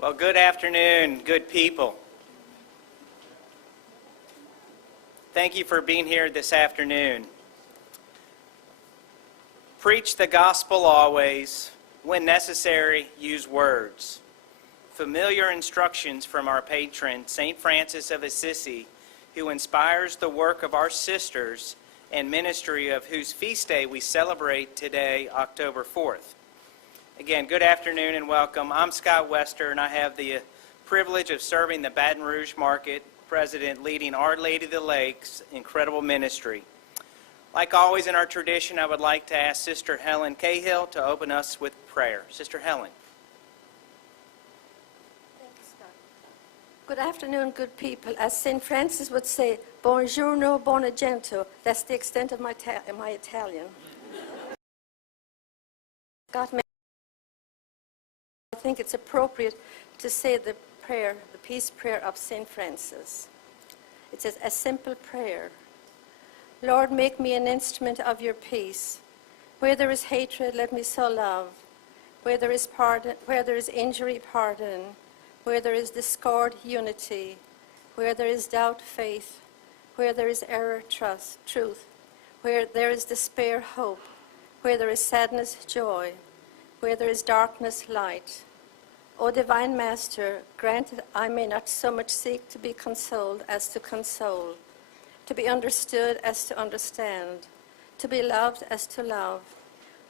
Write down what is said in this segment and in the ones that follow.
Well, good afternoon, good people. Thank you for being here this afternoon. Preach the gospel always. When necessary, use words. Familiar instructions from our patron, St. Francis of Assisi, who inspires the work of our sisters and ministry of whose feast day we celebrate today, October 4th. Again, good afternoon and welcome. I'm Scott Wester, and I have the privilege of serving the Baton Rouge Market President, leading Our Lady of the Lake's incredible ministry. Like always in our tradition, I would like to ask Sister Helen Cahill to open us with prayer. Sister Helen. Thank you, Scott. Good afternoon, good people. As St. Francis would say, buongiorno, buonagento. That's the extent of my Italian. Scott, I think it's appropriate to say the prayer, the peace prayer of St. Francis. It says, a simple prayer. Lord, make me an instrument of your peace. Where there is hatred, let me sow love. Where there is injury, pardon. Where there is discord, unity. Where there is doubt, faith. Where there is error, trust, truth. Where there is despair, hope. Where there is sadness, joy. Where there is darkness, light. O Divine Master, grant that I may not so much seek to be consoled as to console, to be understood as to understand, to be loved as to love.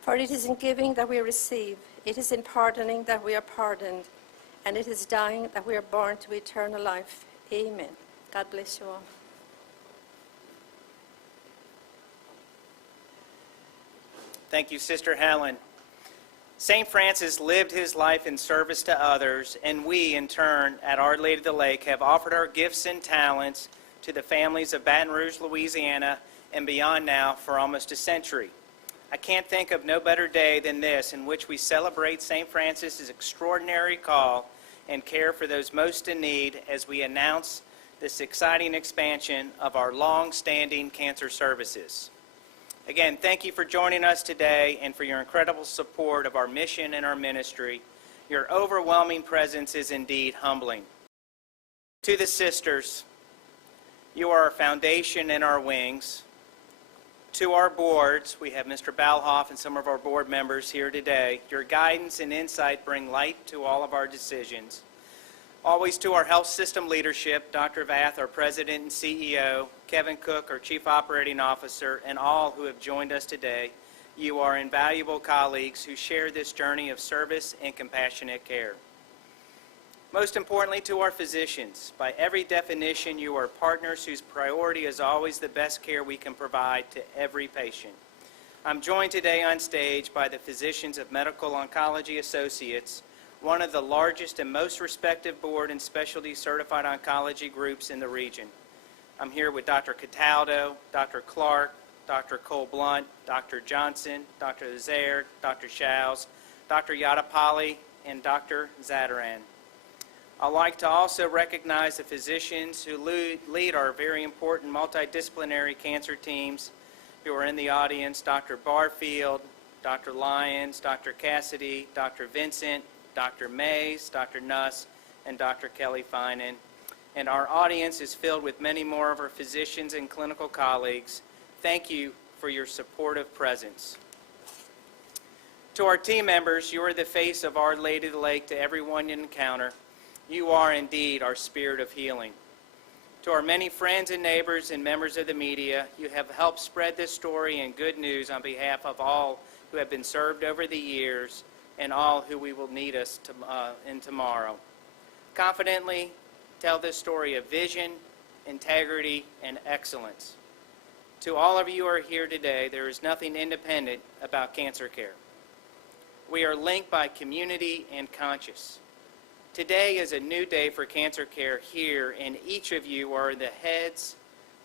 For it is in giving that we receive, it is in pardoning that we are pardoned, and it is dying that we are born to eternal life. Amen. God bless you all. Thank you, Sister Helen. St. Francis lived his life in service to others, and we, in turn, at Our Lady of the Lake, have offered our gifts and talents to the families of Baton Rouge, Louisiana, and beyond now for almost a century. I can't think of no better day than this in which we celebrate St. Francis's extraordinary call and care for those most in need as we announce this exciting expansion of our long-standing cancer services. Again, thank you for joining us today and for your incredible support of our mission and our ministry. Your overwhelming presence is indeed humbling. To the sisters, you are our foundation and our wings. To our boards, we have Mr. Balhoff and some of our board members here today. Your guidance and insight bring light to all of our decisions. Always to our health system leadership, Dr. Vath, our President and CEO, Kevin Cook, our Chief Operating Officer, and all who have joined us today, you are invaluable colleagues who share this journey of service and compassionate care. Most importantly, to our physicians, by every definition, you are partners whose priority is always the best care we can provide to every patient. I'm joined today on stage by the Physicians of Medical Oncology Associates, one of the largest and most respected board and specialty certified oncology groups in the region. I'm here with Dr. Cataldo, Dr. Clark, Dr. Cole-Blunt, Dr. Johnson, Dr. Zaire, Dr. Shouse, Dr. Yadapali, and Dr. Zadaran. I'd like to also recognize the physicians who lead our very important multidisciplinary cancer teams who are in the audience, Dr. Barfield, Dr. Lyons, Dr. Cassidy, Dr. Vincent, Dr. Mays, Dr. Nuss, and Dr. Kelly Finan. And our audience is filled with many more of our physicians and clinical colleagues. Thank you for your supportive presence. To our team members, you are the face of Our Lady of the Lake to everyone you encounter. You are indeed our spirit of healing. To our many friends and neighbors and members of the media, you have helped spread this story and good news on behalf of all who have been served over the years and all who we will need us in tomorrow. Confidently tell this story of vision, integrity, and excellence. To all of you who are here today, there is nothing independent about cancer care. We are linked by community and conscience. Today is a new day for cancer care here, and each of you are the heads,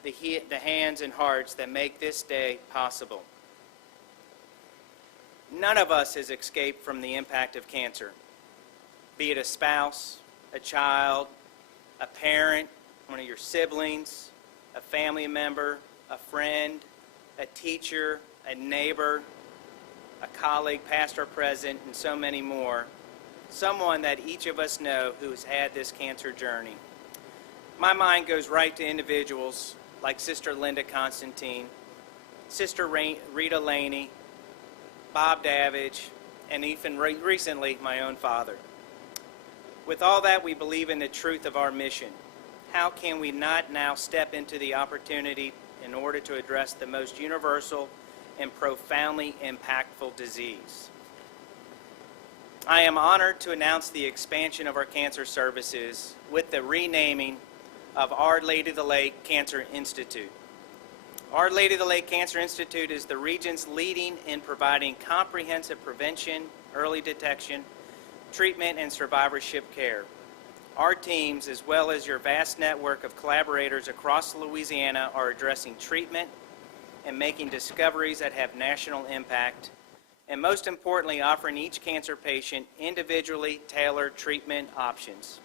the hands, and hearts that make this day possible. None of us has escaped from the impact of cancer, be it a spouse, a child, a parent, one of your siblings, a family member, a friend, a teacher, a neighbor, a colleague, past or present, and so many more. someone that each of us know who has had this cancer journey. My mind goes right to individuals like Sister Linda Constantine, Sister Rita Laney, Bob Davidge, and even recently, my own father. With all that, we believe in the truth of our mission. How can we not now step into the opportunity in order to address the most universal and profoundly impactful disease? I am honored to announce the expansion of our cancer services with the renaming of Our Lady of the Lake Cancer Institute. Our Lady of the Lake Cancer Institute is the region's leading in providing comprehensive prevention, early detection, treatment, and survivorship care. Our teams, as well as your vast network of collaborators across Louisiana, are addressing treatment and making discoveries that have national impact, and most importantly, offering each cancer patient individually tailored treatment options.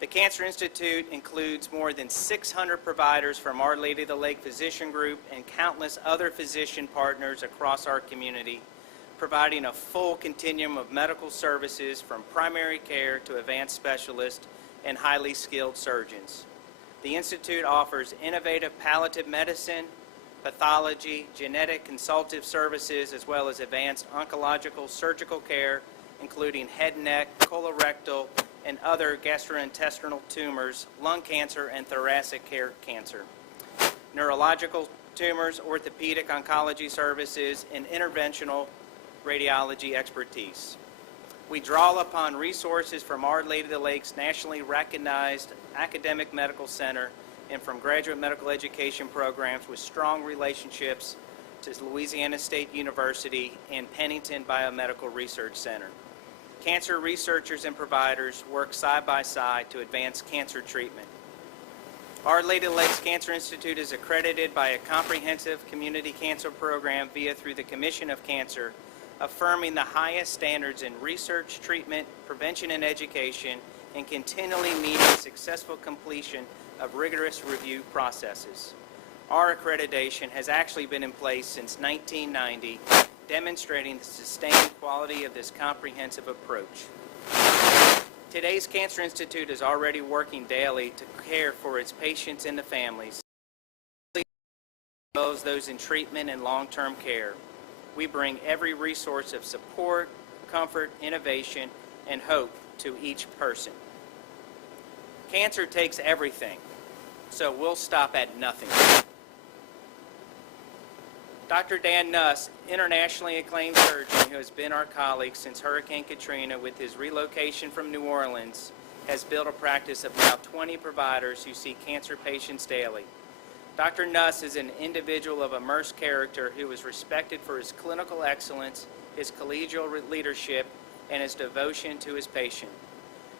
The Cancer Institute includes more than 600 providers from Our Lady of the Lake Physician Group and countless other physician partners across our community, providing a full continuum of medical services from primary care to advanced specialists and highly skilled surgeons. The Institute offers innovative palliative medicine, pathology, genetic consultative services, as well as advanced oncological surgical care, including head and neck, colorectal, and other gastrointestinal tumors, lung cancer, and thoracic cancer, neurological tumors, orthopedic oncology services, and interventional radiology expertise. We draw upon resources from Our Lady of the Lake's nationally recognized academic medical center and from graduate medical education programs with strong relationships to Louisiana State University and Pennington Biomedical Research Center. Cancer researchers and providers work side by side to advance cancer treatment. Our Lady of the Lakes Cancer Institute is accredited by a comprehensive community cancer program through the Commission of Cancer, affirming the highest standards in research, treatment, prevention, and education, and continually meeting successful completion of rigorous review processes. Our accreditation has actually been in place since 1990, demonstrating the sustained quality of this comprehensive approach. Today's Cancer Institute is already working daily to care for its patients and the families, as well as those in treatment and long-term care. We bring every resource of support, comfort, innovation, and hope to each person. Cancer takes everything, so we'll stop at nothing. Dr. Dan Nuss, internationally acclaimed surgeon who has been our colleague since Hurricane Katrina with his relocation from New Orleans, has built a practice of now 20 providers who see cancer patients daily. Dr. Nuss is an individual of immersed character who is respected for his clinical excellence, his collegial leadership, and his devotion to his patient.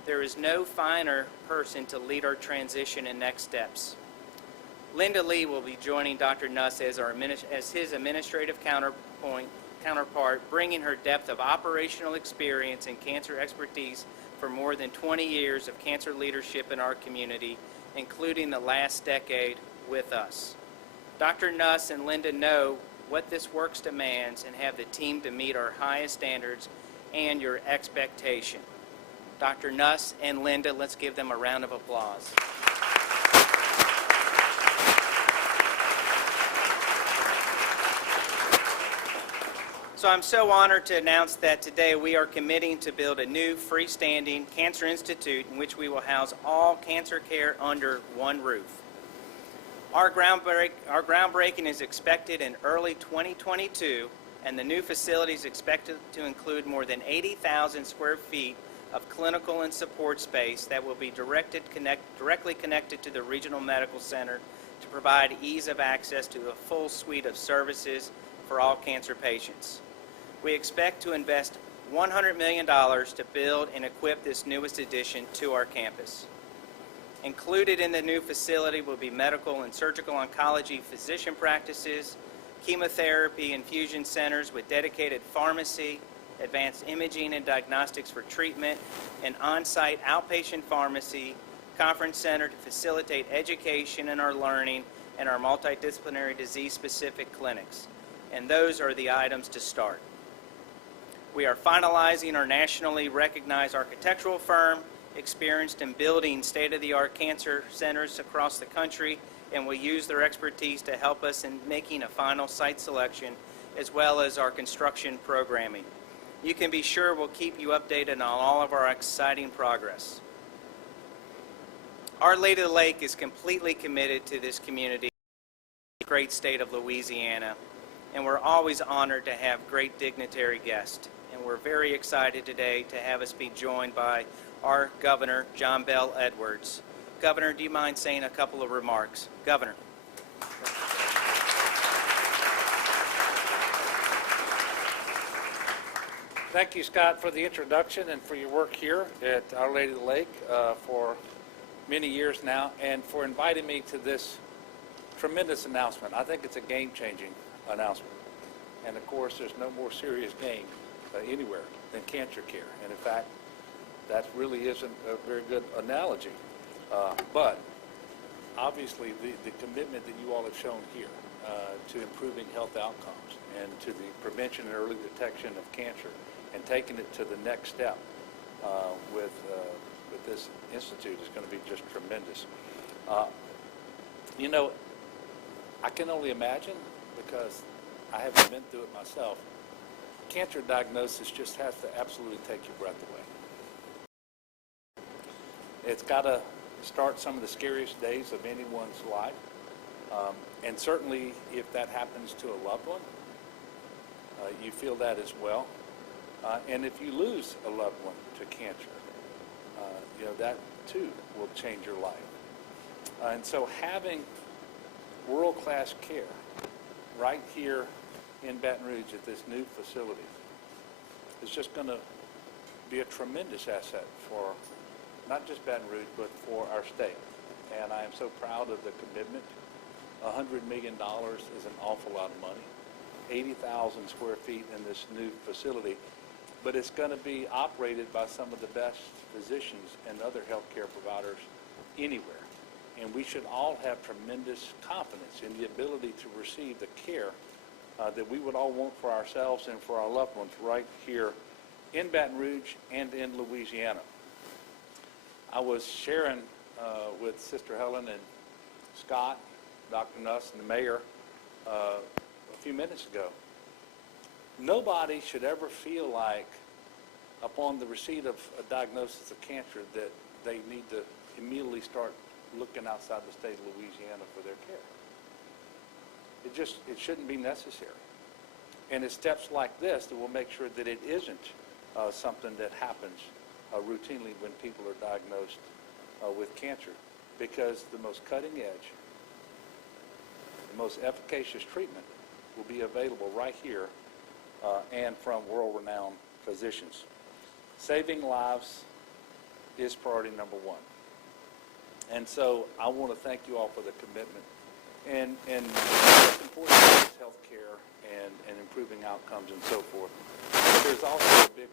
There is no finer person to lead our transition and next steps. Linda Lee will be joining Dr. Nuss as his administrative counterpart, bringing her depth of operational experience and cancer expertise for more than 20 years of cancer leadership in our community, including the last decade with us. Dr. Nuss and Linda know what this work demands and have the team to meet our highest standards and your expectation. Dr. Nuss and Linda, let's give them a round of applause. So I'm so honored to announce that today we are committing to build a new freestanding cancer institute in which we will house all cancer care under one roof. Our groundbreaking is expected in early 2022, and the new facility is expected to include more than 80,000 square feet of clinical and support space that will be directly connected to the Regional Medical Center to provide ease of access to a full suite of services for all cancer patients. We expect to invest $100 million to build and equip this newest addition to our campus. Included in the new facility will be medical and surgical oncology physician practices, chemotherapy infusion centers with dedicated pharmacy, advanced imaging and diagnostics for treatment, an on-site outpatient pharmacy, conference center to facilitate education and our learning, and our multidisciplinary disease-specific clinics. And those are the items to start. We are finalizing our nationally recognized architectural firm, experienced in building state-of-the-art cancer centers across the country, and will use their expertise to help us in making a final site selection, as well as our construction programming. You can be sure we'll keep you updated on all of our exciting progress. Our Lady of the Lake is completely committed to this community, the great state of Louisiana, and we're always honored to have great dignitary guests. And we're very excited today to have us be joined by our Governor, John Bell Edwards. Governor, do you mind saying a couple of remarks? Governor. Thank you, Scott, for the introduction and for your work here at Our Lady of the Lake for many years now, and for inviting me to this tremendous announcement. I think it's a game-changing announcement. And of course, there's no more serious game anywhere than cancer care. And in fact, that really isn't a very good analogy. But obviously, the commitment that you all have shown here to improving health outcomes and to the prevention and early detection of cancer and taking it to the next step with this institute is going to be just tremendous. You know, I can only imagine, because I haven't been through it myself, cancer diagnosis just has to absolutely take your breath away. It's got to start some of the scariest days of anyone's life. And certainly if that happens to a loved one, you feel that as well. And if you lose a loved one to cancer, you know, that too will change your life. And so having world-class care right here in Baton Rouge at this new facility is just going to be a tremendous asset for not just Baton Rouge, but for our state. And I am so proud of the commitment. $100 million is an awful lot of money. 80,000 square feet in this new facility. But it's going to be operated by some of the best physicians and other healthcare providers anywhere. And we should all have tremendous confidence in the ability to receive the care that we would all want for ourselves and for our loved ones right here in Baton Rouge and in Louisiana. I was sharing with Sister Helen and Scott, Dr. Nuss, and the mayor a few minutes ago. Nobody should ever feel like, upon the receipt of a diagnosis of cancer, that they need to immediately start looking outside the state of Louisiana for their care. It shouldn't be necessary. And it's steps like this that will make sure that it isn't something that happens routinely when people are diagnosed with cancer, because the most cutting edge, the most efficacious treatment will be available right here and from world-renowned physicians. Saving lives is priority number one. And so I want to thank you all for the commitment. And what's important is health care and improving outcomes and so forth. But there's also a big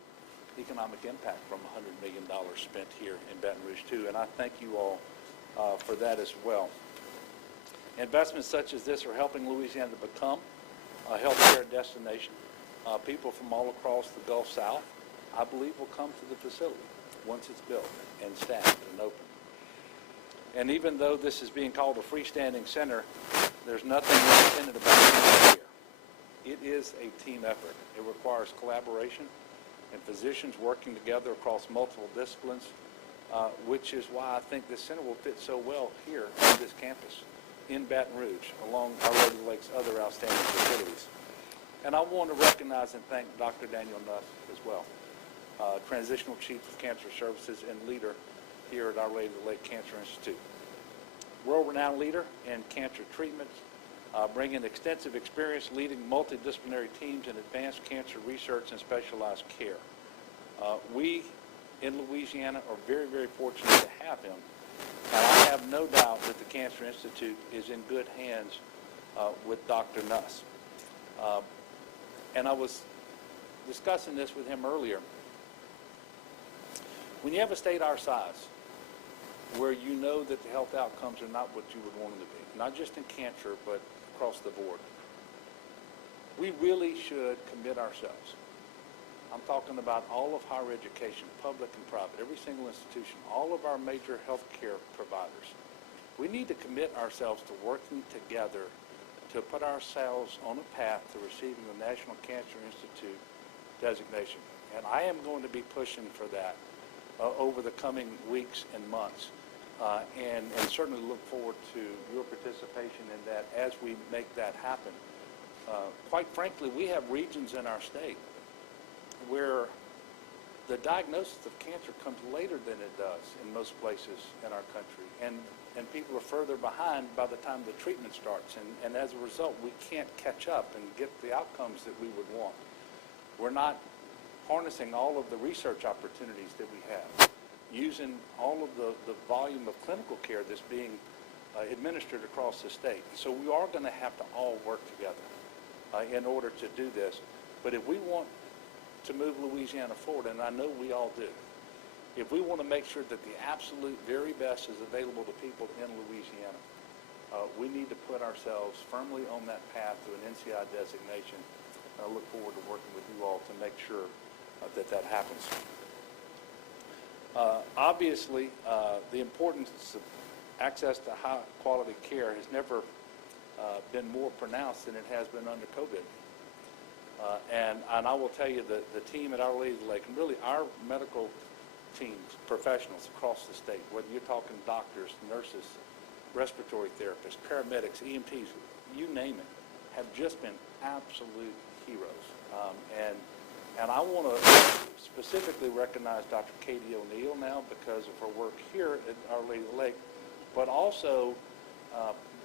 economic impact from $100 million spent here in Baton Rouge too, and I thank you all for that as well. Investments such as this are helping Louisiana to become a healthcare destination. People from all across the Gulf South, I believe, will come to the facility once it's built and staffed and open. And even though this is being called a freestanding center, there's nothing independent about it here. It is a team effort. It requires collaboration and physicians working together across multiple disciplines, which is why I think this center will fit so well here on this campus in Baton Rouge, along Our Lady of the Lake's other outstanding facilities. And I want to recognize and thank Dr. Daniel Nuss as well, Transitional Chief of Cancer Services and leader here at Our Lady of the Lake Cancer Institute. World-renowned leader in cancer treatment, bringing extensive experience leading multidisciplinary teams in advanced cancer research and specialized care. We in Louisiana are very, very fortunate to have him. And I have no doubt that the Cancer Institute is in good hands with Dr. Nuss. And I was discussing this with him earlier. When you have a state our size, where you know that the health outcomes are not what you would want them to be, not just in cancer, but across the board, we really should commit ourselves I'm talking about all of higher education, public and private, every single institution, all of our major healthcare providers. We need to commit ourselves to working together to put ourselves on a path to receiving the National Cancer Institute designation. And I am going to be pushing for that over the coming weeks and months. And certainly look forward to your participation in that as we make that happen. Quite frankly, we have regions in our state where the diagnosis of cancer comes later than it does in most places in our country. And people are further behind by the time the treatment starts. And as a result, we can't catch up and get the outcomes that we would want. We're not harnessing all of the research opportunities that we have, using all of the volume of clinical care that's being administered across the state. So we are going to have to all work together in order to do this. But if we want to move Louisiana forward, and I know we all do, if we want to make sure that the absolute very best is available to people in Louisiana, we need to put ourselves firmly on that path to an NCI designation. I look forward to working with you all to make sure that that happens. Obviously, the importance of access to high-quality care has never been more pronounced than it has been under COVID. And I will tell you that the team at Our Lady of the Lake, and really our medical teams, professionals across the state, whether you're talking doctors, nurses, respiratory therapists, paramedics, EMTs, you name it, have just been absolute heroes. And I want to specifically recognize Dr. Katie O'Neill now because of her work here at Our Lady of the Lake, but also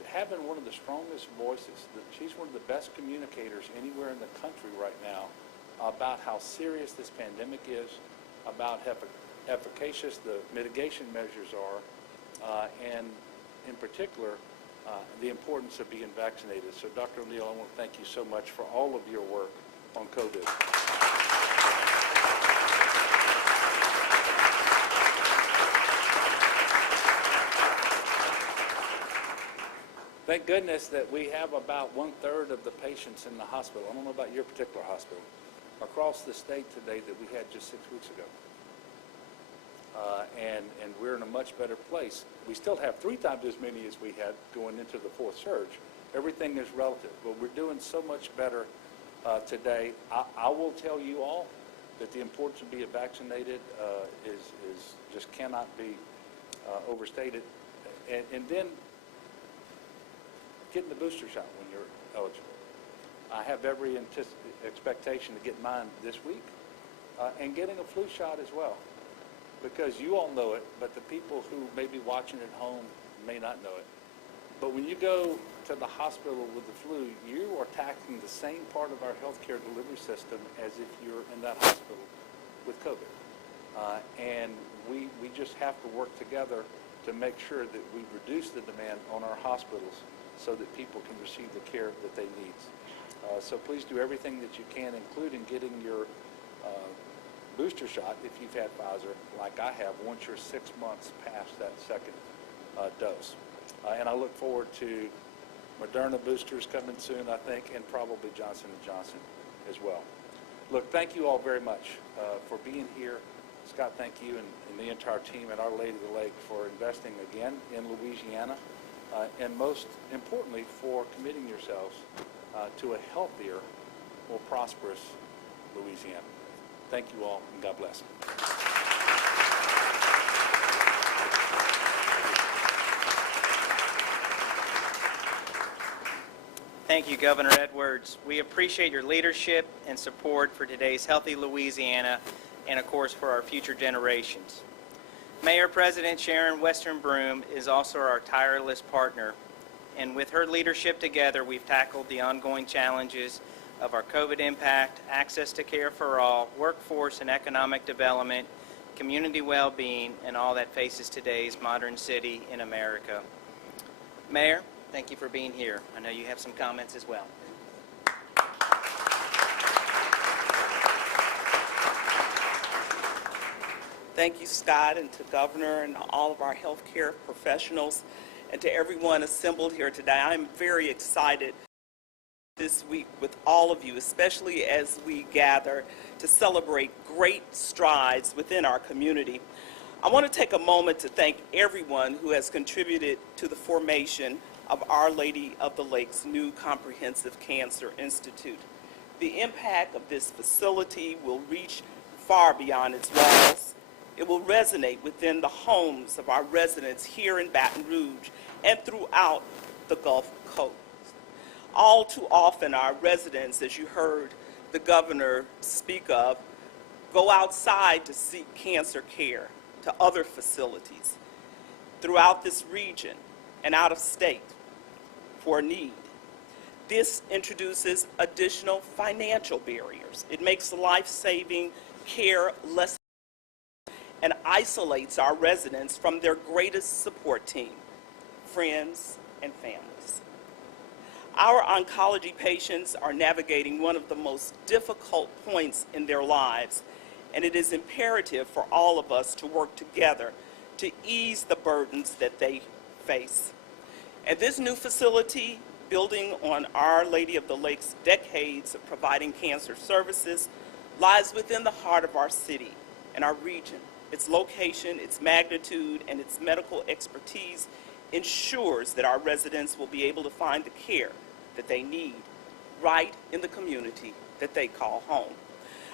having one of the strongest voices. She's one of the best communicators anywhere in the country right now about how serious this pandemic is, about how efficacious the mitigation measures are, and in particular, the importance of being vaccinated. So Dr. O'Neill, I want to thank you so much for all of your work on COVID. Thank goodness that we have about 1/3 of the patients in the hospital. I don't know about your particular hospital, across the state today that we had just 6 weeks ago. And we're in a much better place. We still have 3 times as many as we had going into the 4th surge. Everything is relative, but we're doing so much better today. I will tell you all that the importance of being vaccinated is just cannot be overstated. And then getting the booster shot when you're eligible. I have every expectation to get mine this week, and getting a flu shot as well. Because you all know it, but the people who may be watching at home may not know it. But when you go to the hospital with the flu, you are tackling the same part of our healthcare delivery system as if you're in that hospital with COVID. And we just have to work together to make sure that we reduce the demand on our hospitals so that people can receive the care that they need. So please do everything that you can, including getting your booster shot, if you've had Pfizer, like I have, once you're 6 months past that second dose. And I look forward to Moderna boosters coming soon, I think, and probably Johnson & Johnson as well. Look, thank you all very much for being here. Scott, thank you, and the entire team at Our Lady of the Lake for investing again in Louisiana, and most importantly, for committing yourselves to a healthier, more prosperous Louisiana. Thank you all, and God bless. Thank you, Governor Edwards. We appreciate your leadership and support for today's healthy Louisiana and, of course, for our future generations. Mayor President Sharon Western Broom is also our tireless partner, and with her leadership together, we've tackled the ongoing challenges of our COVID impact, access to care for all, workforce and economic development, community well-being, and all that faces today's modern city in America. Mayor, thank you for being here. I know you have some comments as well. Thank you, Scott, and to Governor and all of our healthcare professionals, and to everyone assembled here today. I'm very excited this week with all of you, especially as we gather to celebrate great strides within our community, I want to take a moment to thank everyone who has contributed to the formation of Our Lady of the Lake's new Comprehensive Cancer Institute. The impact of this facility will reach far beyond its walls. It will resonate within the homes of our residents here in Baton Rouge and throughout the Gulf Coast. All too often, our residents, as you heard the governor speak of, go outside to seek cancer care to other facilities throughout this region and out of state for need. This introduces additional financial barriers. It makes life-saving care less and isolates our residents from their greatest support team, friends and families. Our oncology patients are navigating one of the most difficult points in their lives, and it is imperative for all of us to work together to ease the burdens that they face. And this new facility, building on Our Lady of the Lake's decades of providing cancer services, lies within the heart of our city and our region. Its location, its magnitude, and its medical expertise ensures that our residents will be able to find the care that they need right in the community that they call home.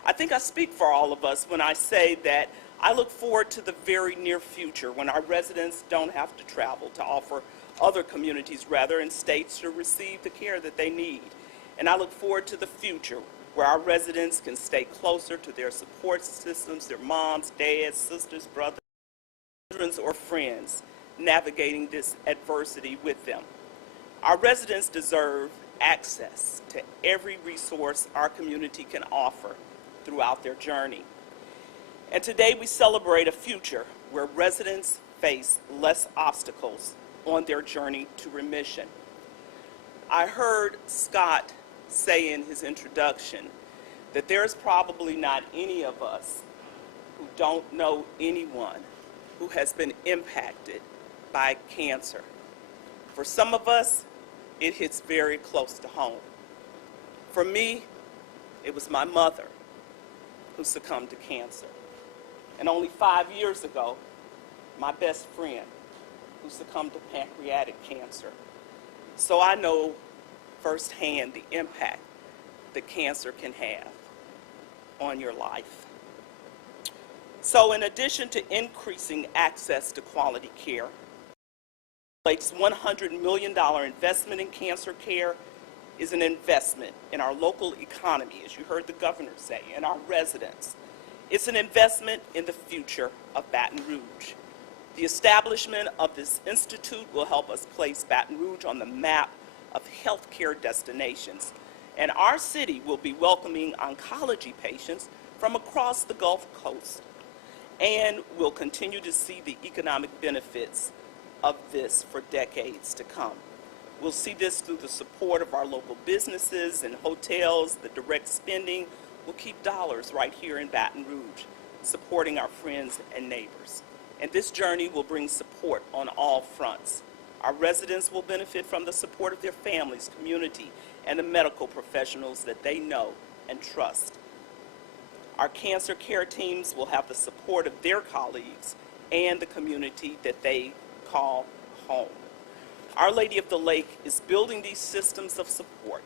I think I speak for all of us when I say that I look forward to the very near future when our residents don't have to travel to offer other communities rather in states to receive the care that they need. And I look forward to the future where our residents can stay closer to their support systems, their moms, dads, sisters, brothers, children, or friends, navigating this adversity with them. Our residents deserve access to every resource our community can offer throughout their journey. And today we celebrate a future where residents face less obstacles on their journey to remission. I heard Scott say in his introduction that there's probably not any of us who don't know anyone who has been impacted by cancer. For some of us, it hits very close to home. For me, it was my mother who succumbed to cancer. And only 5 years ago, my best friend who succumbed to pancreatic cancer. So I know firsthand the impact that cancer can have on your life. So in addition to increasing access to quality care, Lake's $100 million investment in cancer care is an investment in our local economy, as you heard the governor say, and our residents. It's an investment in the future of Baton Rouge. The establishment of this institute will help us place Baton Rouge on the map of healthcare destinations, and our city will be welcoming oncology patients from across the Gulf Coast, and we'll continue to see the economic benefits of this for decades to come. We'll see this through the support of our local businesses and hotels. The direct spending will keep dollars right here in Baton Rouge, supporting our friends and neighbors. And this journey will bring support on all fronts. Our residents will benefit from the support of their families, community, and the medical professionals that they know and trust. Our cancer care teams will have the support of their colleagues and the community that they call home. Our Lady of the Lake is building these systems of support,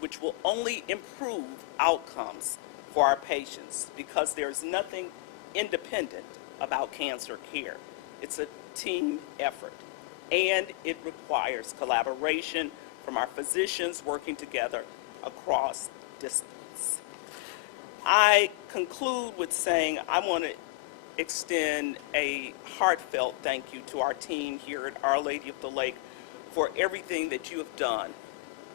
which will only improve outcomes for our patients, because there's nothing independent about cancer care. It's a team effort, and it requires collaboration from our physicians working together across disciplines. I conclude with saying I want to extend a heartfelt thank you to our team here at Our Lady of the Lake for everything that you have done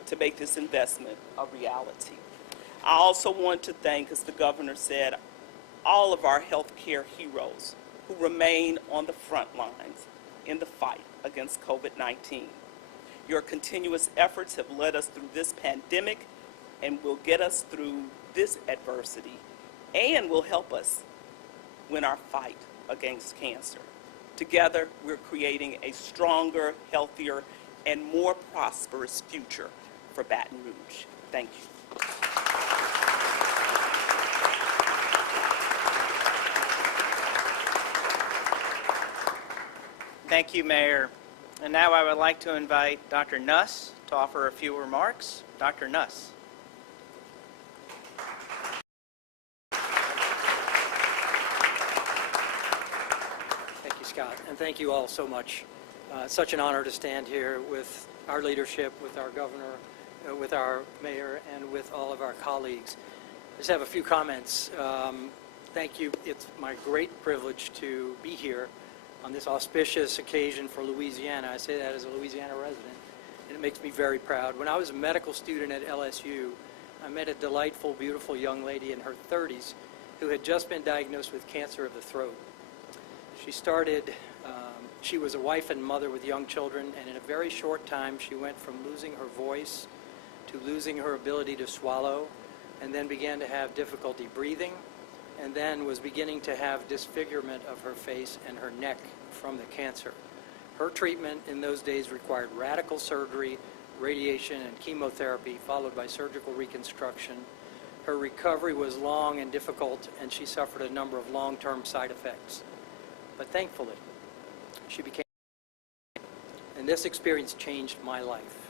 to make this investment a reality. I also want to thank, as the governor said, all of our healthcare heroes who remain on the front lines in the fight against COVID-19. Your continuous efforts have led us through this pandemic and will get us through this adversity and will help us win our fight against cancer. Together, we're creating a stronger, healthier, and more prosperous future for Baton Rouge. Thank you. Thank you, Mayor. And now I would like to invite Dr. Nuss to offer a few remarks. Dr. Nuss. Thank you, Scott, and thank you all so much. It's such an honor to stand here with our leadership, with our governor, with our mayor, and with all of our colleagues. I just have a few comments. Thank you. It's my great privilege to be here on this auspicious occasion for Louisiana. I say that as a Louisiana resident, and it makes me very proud. When I was a medical student at LSU, I met a delightful, beautiful young lady in her 30s who had just been diagnosed with cancer of the throat. She was a wife and mother with young children, and in a very short time, she went from losing her voice to losing her ability to swallow, and then began to have difficulty breathing, and then was beginning to have disfigurement of her face and her neck from the cancer. Her treatment in those days required radical surgery, radiation, and chemotherapy, followed by surgical reconstruction. Her recovery was long and difficult, and she suffered a number of long-term side effects. But thankfully, she became, and this experience changed my life.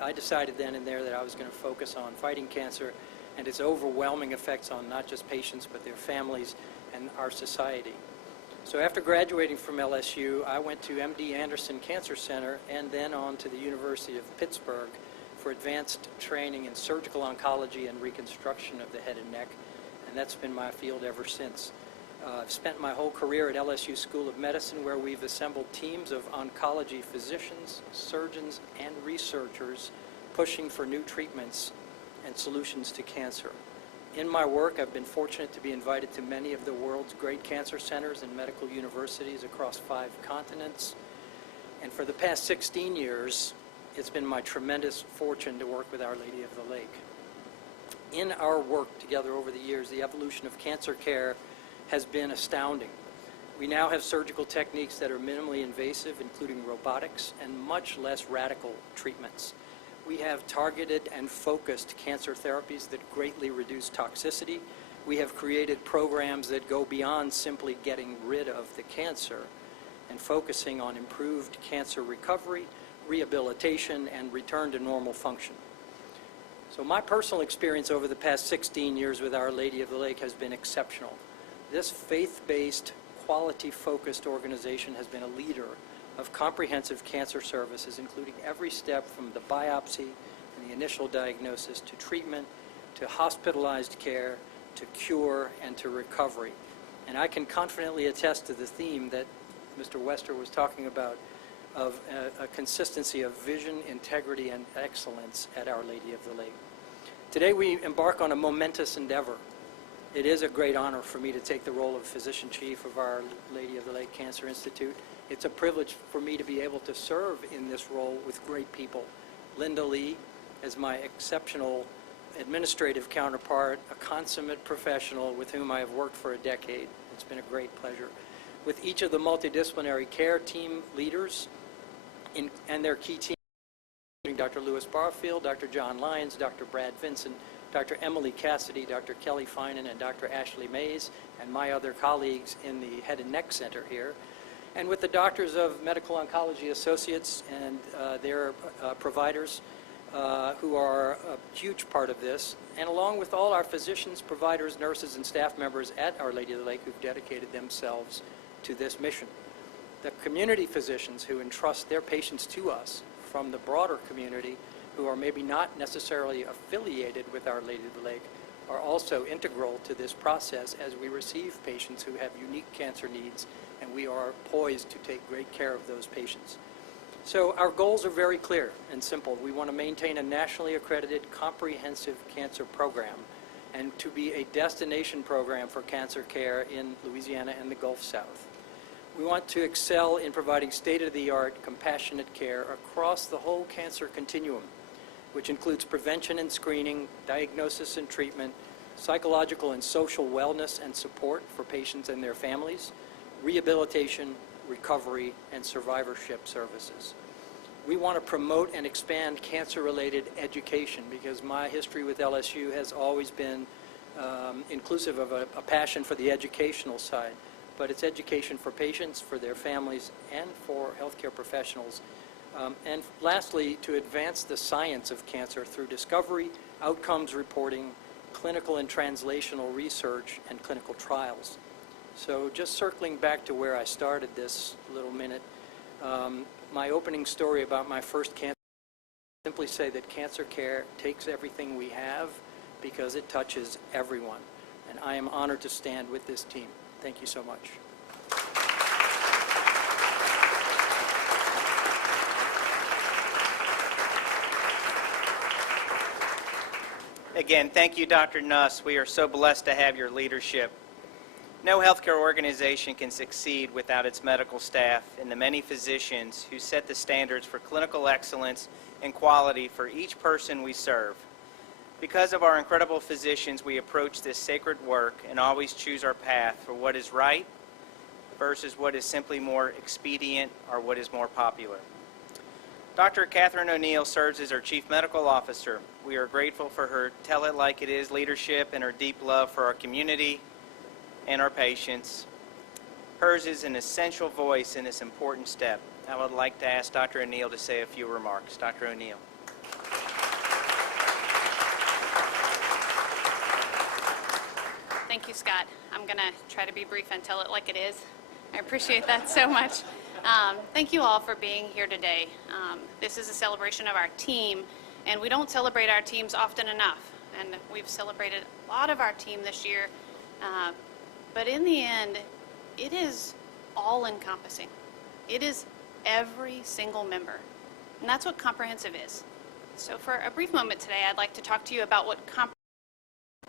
I decided then and there that I was going to focus on fighting cancer and its overwhelming effects on not just patients, but their families and our society. So after graduating from LSU, I went to MD Anderson Cancer Center and then on to the University of Pittsburgh for advanced training in surgical oncology and reconstruction of the head and neck, and that's been my field ever since. I've spent my whole career at LSU School of Medicine, where we've assembled teams of oncology physicians, surgeons, and researchers pushing for new treatments and solutions to cancer. In my work, I've been fortunate to be invited to many of the world's great cancer centers and medical universities across 5 continents. And for the past 16 years, it's been my tremendous fortune to work with Our Lady of the Lake. In our work together over the years, the evolution of cancer care has been astounding. We now have surgical techniques that are minimally invasive, including robotics, and much less radical treatments. We have targeted and focused cancer therapies that greatly reduce toxicity. We have created programs that go beyond simply getting rid of the cancer and focusing on improved cancer recovery, rehabilitation, and return to normal function. So my personal experience over the past 16 years with Our Lady of the Lake has been exceptional. This faith-based, quality-focused organization has been a leader of comprehensive cancer services, including every step from the biopsy and the initial diagnosis to treatment, to hospitalized care, to cure, and to recovery. And I can confidently attest to the theme that Mr. Wester was talking about of a consistency of vision, integrity, and excellence at Our Lady of the Lake. Today we embark on a momentous endeavor. It is a great honor for me to take the role of Physician Chief of Our Lady of the Lake Cancer Institute. It's a privilege for me to be able to serve in this role with great people. Linda Lee, as my exceptional administrative counterpart, a consummate professional with whom I have worked for a decade. It's been a great pleasure. With each of the multidisciplinary care team leaders and their key team, including Dr. Lewis Barfield, Dr. John Lyons, Dr. Brad Vincent, Dr. Emily Cassidy, Dr. Kelly Finan, and Dr. Ashley Mays, and my other colleagues in the Head and Neck Center here, and with the doctors of Medical Oncology Associates and their providers who are a huge part of this, and along with all our physicians, providers, nurses, and staff members at Our Lady of the Lake who've dedicated themselves to this mission. The community physicians who entrust their patients to us from the broader community, who are maybe not necessarily affiliated with Our Lady of the Lake, are also integral to this process as we receive patients who have unique cancer needs, and we are poised to take great care of those patients. So our goals are very clear and simple. We want to maintain a nationally accredited comprehensive cancer program and to be a destination program for cancer care in Louisiana and the Gulf South. We want to excel in providing state-of-the-art compassionate care across the whole cancer continuum, which includes prevention and screening, diagnosis and treatment, psychological and social wellness and support for patients and their families, rehabilitation, recovery, and survivorship services. We want to promote and expand cancer-related education because my history with LSU has always been inclusive of a passion for the educational side. but it's education for patients, for their families, and for healthcare professionals. And lastly, to advance the science of cancer through discovery, outcomes reporting, clinical and translational research, and clinical trials. So just circling back to where I started this little minute, my opening story about my first cancer, simply say that cancer care takes everything we have because it touches everyone. And I am honored to stand with this team. Thank you so much. Again, thank you, Dr. Nuss. We are so blessed to have your leadership. No healthcare organization can succeed without its medical staff and the many physicians who set the standards for clinical excellence and quality for each person we serve. Because of our incredible physicians, we approach this sacred work and always choose our path for what is right versus what is simply more expedient or what is more popular. Dr. Catherine O'Neill serves as our Chief Medical Officer. We are grateful for her tell it like it is leadership and her deep love for our community and our patients. Hers is an essential voice in this important step. I would like to ask Dr. O'Neill to say a few remarks. Dr. O'Neill. Thank you, Scott. I'm going to try to be brief and tell it like it is. I appreciate that so much. Thank you all for being here today. This is a celebration of our team, and we don't celebrate our teams often enough. And we've celebrated a lot of our team this year. But in the end, it is all-encompassing. It is every single member. And that's what comprehensive is. So for a brief moment today, I'd like to talk to you about what comprehensive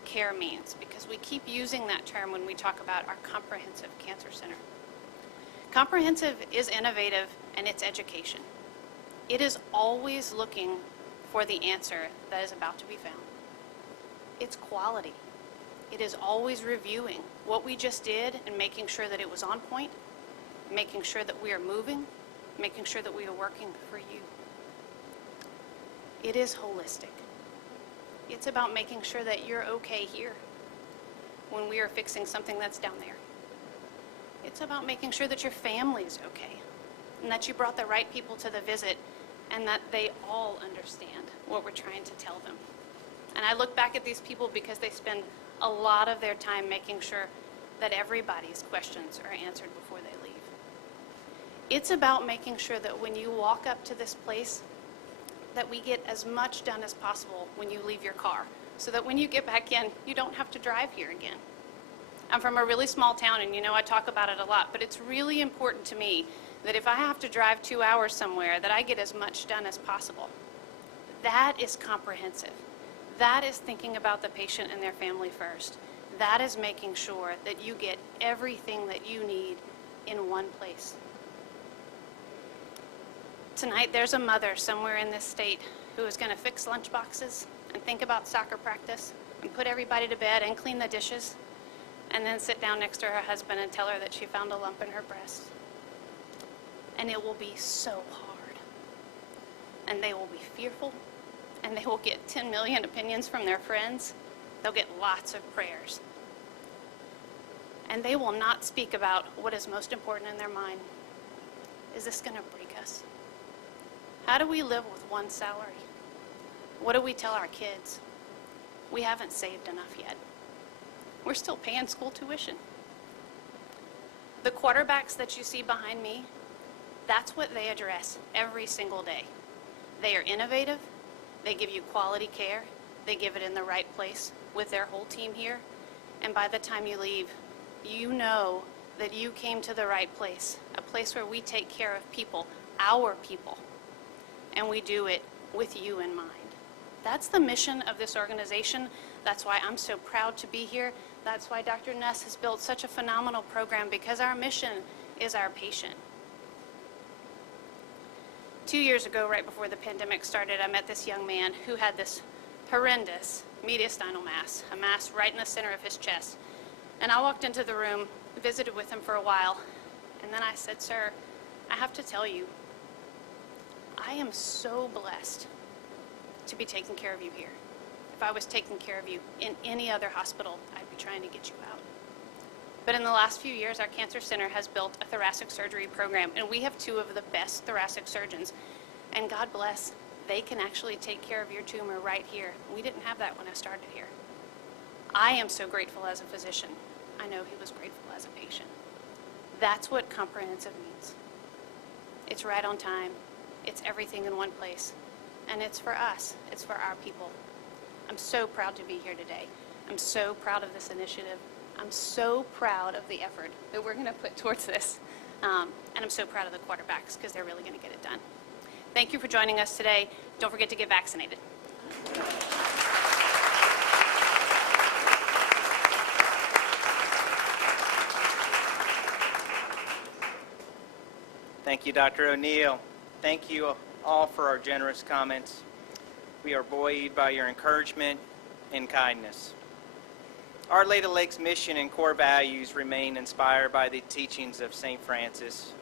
care means, because we keep using that term when we talk about our comprehensive cancer center. Comprehensive is innovative, and it's education. It is always looking for the answer that is about to be found. It's quality. It is always reviewing what we just did and making sure that it was on point, making sure that we are moving, making sure that we are working for you. It is holistic. It's about making sure that you're okay here when we are fixing something that's down there. It's about making sure that your family's okay and that you brought the right people to the visit and that they all understand what we're trying to tell them. And I look back at these people because they spend a lot of their time making sure that everybody's questions are answered before they leave. It's about making sure that when you walk up to this place, that we get as much done as possible when you leave your car, so that when you get back in, you don't have to drive here again. I'm from a really small town, and you know I talk about it a lot, but it's really important to me that if I have to drive 2 hours somewhere, that I get as much done as possible. That is comprehensive. That is thinking about the patient and their family first. That is making sure that you get everything that you need in one place. Tonight, there's a mother somewhere in this state who is going to fix lunch boxes and think about soccer practice and put everybody to bed and clean the dishes and then sit down next to her husband and tell her that she found a lump in her breast. And it will be so hard. And they will be fearful, and they will get 10 million opinions from their friends. They'll get lots of prayers. And they will not speak about what is most important in their mind. Is this going to break us? How do we live with one salary? What do we tell our kids? We haven't saved enough yet. We're still paying school tuition. The quarterbacks that you see behind me, that's what they address every single day. They are innovative. They give you quality care. They give it in the right place with their whole team here. And by the time you leave, you know that you came to the right place, a place where we take care of people, our people, and we do it with you in mind. That's the mission of this organization. That's why I'm so proud to be here. That's why Dr. Nuss has built such a phenomenal program, because our mission is our patient. 2 years ago, right before the pandemic started, I met this young man who had this horrendous mediastinal mass, a mass right in the center of his chest. And I walked into the room, visited with him for a while, and then I said, "Sir, I have to tell you, I am so blessed to be taking care of you here. If I was taking care of you in any other hospital, I'd be trying to get you out. But in the last few years, our Cancer Center has built a thoracic surgery program, and we have two of the best thoracic surgeons. And God bless, they can actually take care of your tumor right here. We didn't have that when I started here. I am so grateful as a physician. I know he was grateful as a patient. That's what comprehensive means. It's right on time. It's everything in one place. And it's for us. It's for our people. I'm so proud to be here today. I'm so proud of this initiative. I'm so proud of the effort that we're going to put towards this. And I'm so proud of the quarterbacks because they're really going to get it done. Thank you for joining us today. Don't forget to get vaccinated. Thank you, Dr. O'Neill. Thank you all for our generous comments. We are buoyed by your encouragement and kindness. Our Lady of the Lake's mission and core values remain inspired by the teachings of St. Francis.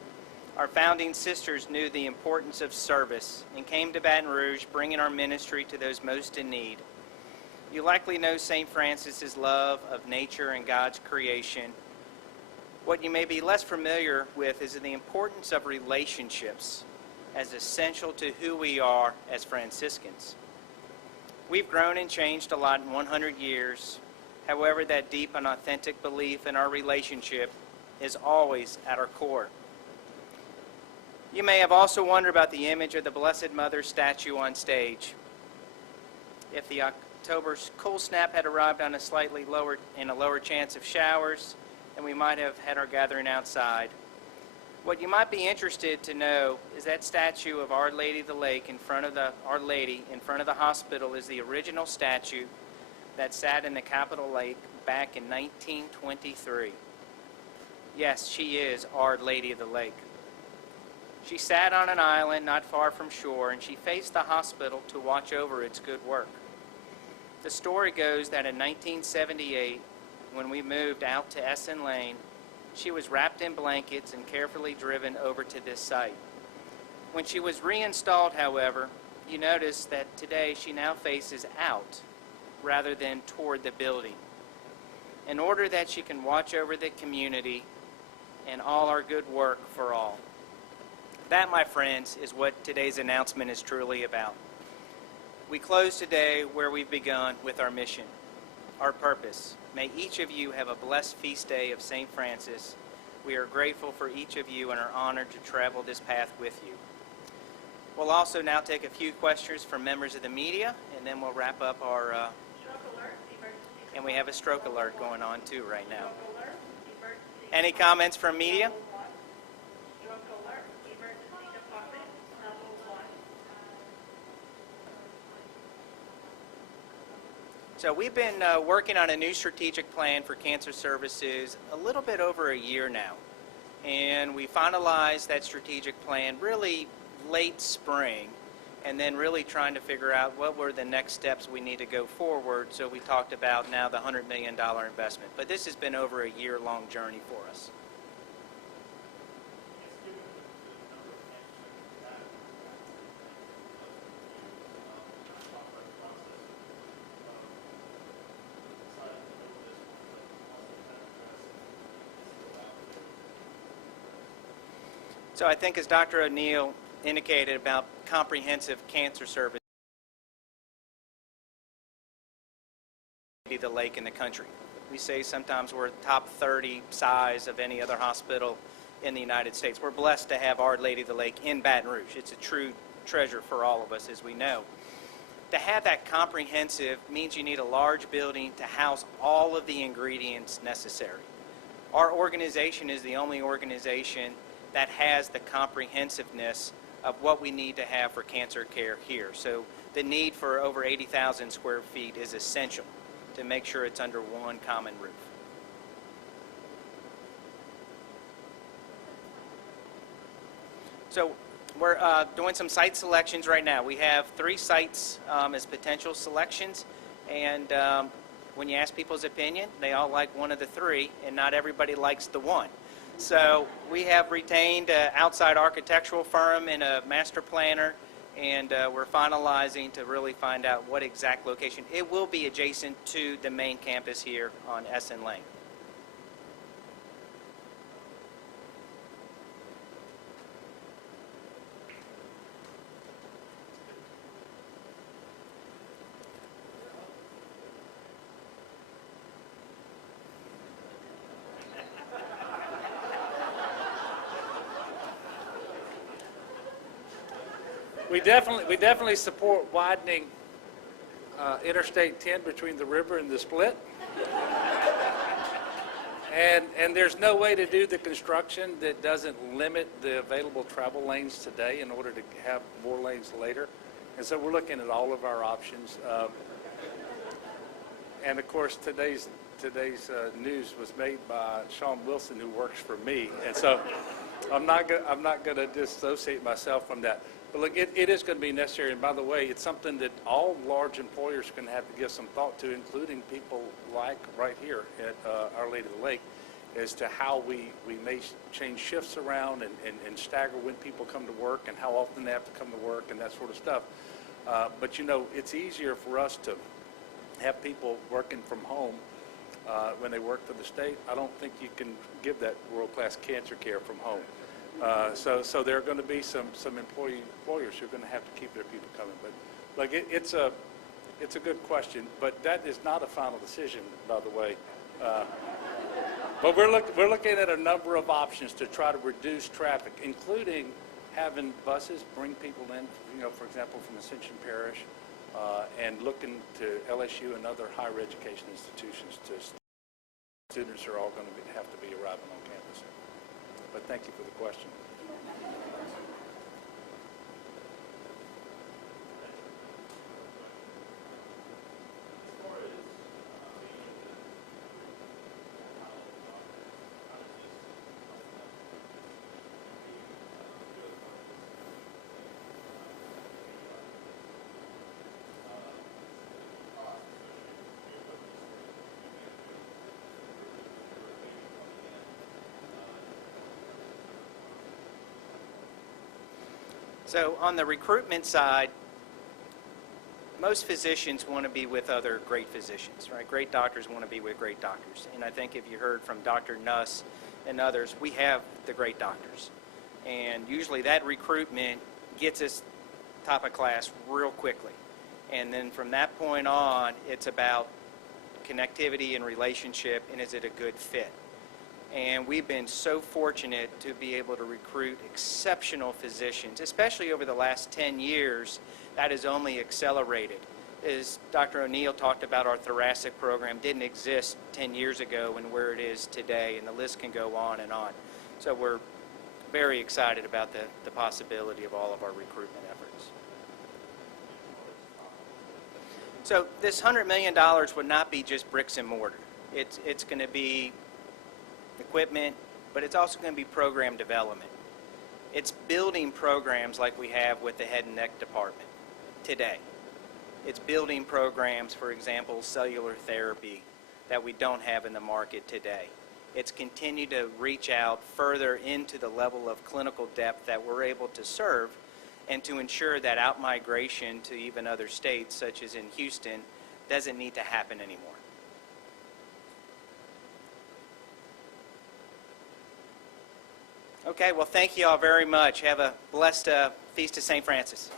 Our founding sisters knew the importance of service and came to Baton Rouge bringing our ministry to those most in need. You likely know St. Francis's love of nature and God's creation. What you may be less familiar with is the importance of relationships as essential to who we are as Franciscans. We've grown and changed a lot in 100 years. However, that deep and authentic belief in our relationship is always at our core. You may have also wondered about the image of the Blessed Mother statue on stage. If the October cool snap had arrived on a lower chance of showers, then we might have had our gathering outside. What you might be interested to know is that statue of Our Lady of the Lake in front of the hospital is the original statue that sat in the Capitol Lake back in 1923. Yes, she is Our Lady of the Lake. She sat on an island not far from shore, and she faced the hospital to watch over its good work. The story goes that in 1978, when we moved out to Essen Lane, she was wrapped in blankets and carefully driven over to this site. When she was reinstalled, however, you notice that today she now faces out rather than toward the building, in order that she can watch over the community and all our good work for all. That, my friends, is what today's announcement is truly about. We close today where we've begun with our mission, our purpose. May each of you have a blessed feast day of St. Francis. We are grateful for each of you and are honored to travel this path with you. We'll also now take a few questions from members of the media, and then we'll wrap up our... and we have a stroke alert going on too right now. Any comments from media? So we've been working on a new strategic plan for cancer services a little bit over a year now. And we finalized that strategic plan really late spring, and then really trying to figure out what were the next steps we need to go forward. So we talked about now the $100 million investment. But this has been over a year-long journey for us. So I think as Dr. O'Neill indicated about comprehensive cancer service, the lake in the country. We say sometimes we're top 30 size of any other hospital in the United States. We're blessed to have Our Lady of the Lake in Baton Rouge. It's a true treasure for all of us, as we know. To have that comprehensive means you need a large building to house all of the ingredients necessary. Our organization is the only organization that has the comprehensiveness of what we need to have for cancer care here. So the need for over 80,000 square feet is essential to make sure it's under one common roof. So we're doing some site selections right now. We have 3 sites as potential selections, and when you ask people's opinion, they all like one of the 3, and not everybody likes the one. So we have retained an outside architectural firm and a master planner, and we're finalizing to really find out what exact location. It will be adjacent to the main campus here on Essen Lane. We definitely support widening Interstate 10 between the river and the split. And there's no way to do the construction that doesn't limit the available travel lanes today in order to have more lanes later. And so we're looking at all of our options. And of course, today's news was made by Sean Wilson, who works for me. And so I'm not going to dissociate myself from that. But look, it is going to be necessary. And by the way, it's something that all large employers are going to have to give some thought to, including people like right here at Our Lady of the Lake, as to how we may change shifts around and stagger when people come to work and how often they have to come to work and that sort of stuff. But, you know, it's easier for us to have people working from home when they work for the state. I don't think you can give that world-class cancer care from home. So there are going to be some employers who are going to have to keep their people coming. But like it's a good question, but that is not a final decision, by the way. But we're looking at a number of options to try to reduce traffic, including having buses bring people in, you know, for example, from Ascension Parish, and looking to LSU and other higher education institutions to students are all going to have to be arriving on campus. But thank you for the question. So on the recruitment side, most physicians want to be with other great physicians, right? Great doctors want to be with great doctors. And I think if you heard from Dr. Nuss and others, we have the great doctors. And usually that recruitment gets us top of class real quickly. And then from that point on, it's about connectivity and relationship, and is it a good fit? And we've been so fortunate to be able to recruit exceptional physicians, especially over the last 10 years. That has only accelerated. As Dr. O'Neill talked about, our thoracic program didn't exist 10 years ago and where it is today, and the list can go on and on. So we're very excited about the possibility of all of our recruitment efforts. So this $100 million would not be just bricks and mortar. It's going to be equipment, but it's also going to be program development. It's building programs like we have with the head and neck department today. It's building programs, for example, cellular therapy, that we don't have in the market today. It's continue to reach out further into the level of clinical depth that we're able to serve, and to ensure that out-migration to even other states, such as in Houston, doesn't need to happen anymore. Okay, well, thank you all very much. Have a blessed Feast of St. Francis.